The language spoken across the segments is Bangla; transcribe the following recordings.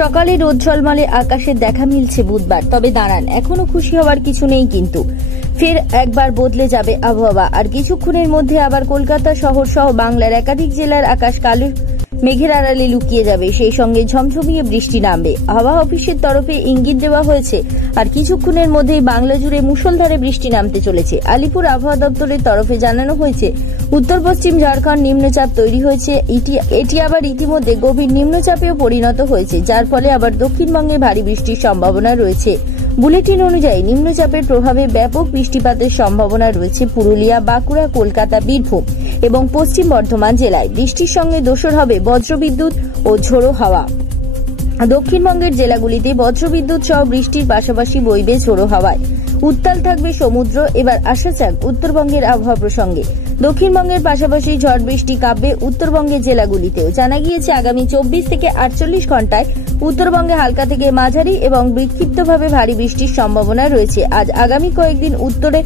সকালে রোদ ঝলমলে আকাশের দেখা মিলছে বুধবার। তবে দাঁড়ান, এখনো খুশি হওয়ার কিছু নেই, কিন্তু ফের একবার বদলে যাবে আবহাওয়া। আর কিছুক্ষণের মধ্যে আবার কলকাতা শহর সহ বাংলার একাধিক জেলার আকাশ কালো মেঘের আড়ালে লুকিয়ে যাবে, সেই সঙ্গে ঝমঝমিয়ে বৃষ্টি নামবে। হাওয়া অফিসের তরফে ইঙ্গিত দেওয়া হয়েছে আর কিছুক্ষণের মধ্যেই বাংলা জুড়ে মুষলধারে বৃষ্টি নামতে চলেছে। আলিপুর আবহাওয়া দপ্তরের তরফে জানানো হয়েছে, উত্তর পশ্চিম ঝাড়খণ্ড নিম্নচাপ তৈরি হয়েছে। এটি আবার ইতিমধ্যে গভীর নিম্নচাপেও পরিণত হয়েছে, যার ফলে আবার দক্ষিণবঙ্গে ভারী বৃষ্টির সম্ভাবনা রয়েছে। বুলেটিন অনুযায়ী নিম্নচাপের প্রভাবে ব্যাপক বৃষ্টিপাতের সম্ভাবনা রয়েছে পুরুলিয়া, বাঁকুড়া, কলকাতা, বীরভূম এবং পশ্চিম বর্ধমান জেলায়। বৃষ্টির সঙ্গে দোসর হবে বজ্রবিদ্যুৎ ও ঝোড়ো হাওয়া। দক্ষিণবঙ্গের জেলাগুলিতে বজ্রবিদ্যুৎ সহ বৃষ্টির পাশাপাশি বইবে ঝোড়ো হাওয়ায়। উত্তাল থাকবে সমুদ্র। এবার আসা যাক উত্তরবঙ্গের আবহাওয়া প্রসঙ্গে। দক্ষিণবঙ্গের পাশাপাশি ঝড় বৃষ্টি কাঁপবে উত্তরবঙ্গের জেলাগুলিতেও। জানা গিয়েছে, আগামী 24 থেকে 48 ঘন্টায় উত্তরবঙ্গে হালকা থেকে মাঝারি এবং বিক্ষিপ্তভাবে ভারী বৃষ্টির সম্ভাবনা রয়েছে। আজ আগামী কয়েকদিন উত্তরে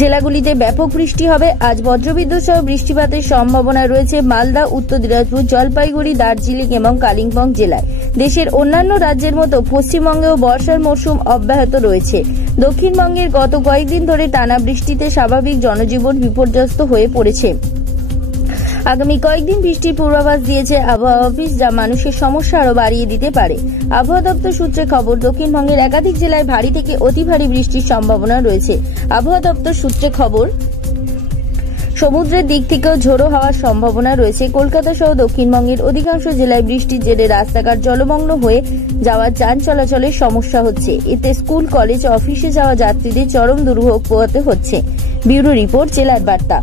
জেলাগুলিতে ব্যাপক বৃষ্টি হবে। আজ বজ্রবিদ্যুৎ সহ বৃষ্টিপাতের সম্ভাবনা রয়েছে মালদা, উত্তর দিনাজপুর, জলপাইগুড়ি, দার্জিলিং এবং কালিম্পং জেলায়। দেশের অন্যান্য রাজ্যের মতো পশ্চিমবঙ্গেও বর্ষার মরশুম অব্যাহত রয়েছে। দক্ষিণবঙ্গের গত কয়েকদিন ধরে টানা বৃষ্টিতে স্বাভাবিক জনজীবন বিপর্যস্ত হয়ে পড়েছে। আগামী কয়েকদিন বৃষ্টির পূর্বাভাস দিয়েছে আবহাওয়া অফিস, যা মানুষের সমস্যা আরো বাড়িয়ে দিতে পারে। আবহাওয়া দপ্তর সূত্রে খবর, দক্ষিণবঙ্গের একাধিক জেলায় ভারী থেকে অতি ভারী বৃষ্টির সম্ভাবনা রয়েছে। আবহাওয়া দপ্তর সূত্রে খবর, সমুদ্রের দিক থেকেও ঝোড়ো হওয়ার সম্ভাবনা রয়েছে। কলকাতা সহ দক্ষিণবঙ্গের অধিকাংশ জেলায় বৃষ্টির জেরে রাস্তাঘাট জলমগ্ন হয়ে যাওয়ার যান চলাচলের সমস্যা হচ্ছে। এতে স্কুল, কলেজ, অফিসে যাওয়া যাত্রীদের চরম দুর্ভোগ পোহাতে হচ্ছে। ব্যুরো রিপোর্ট, জেলার বার্তা।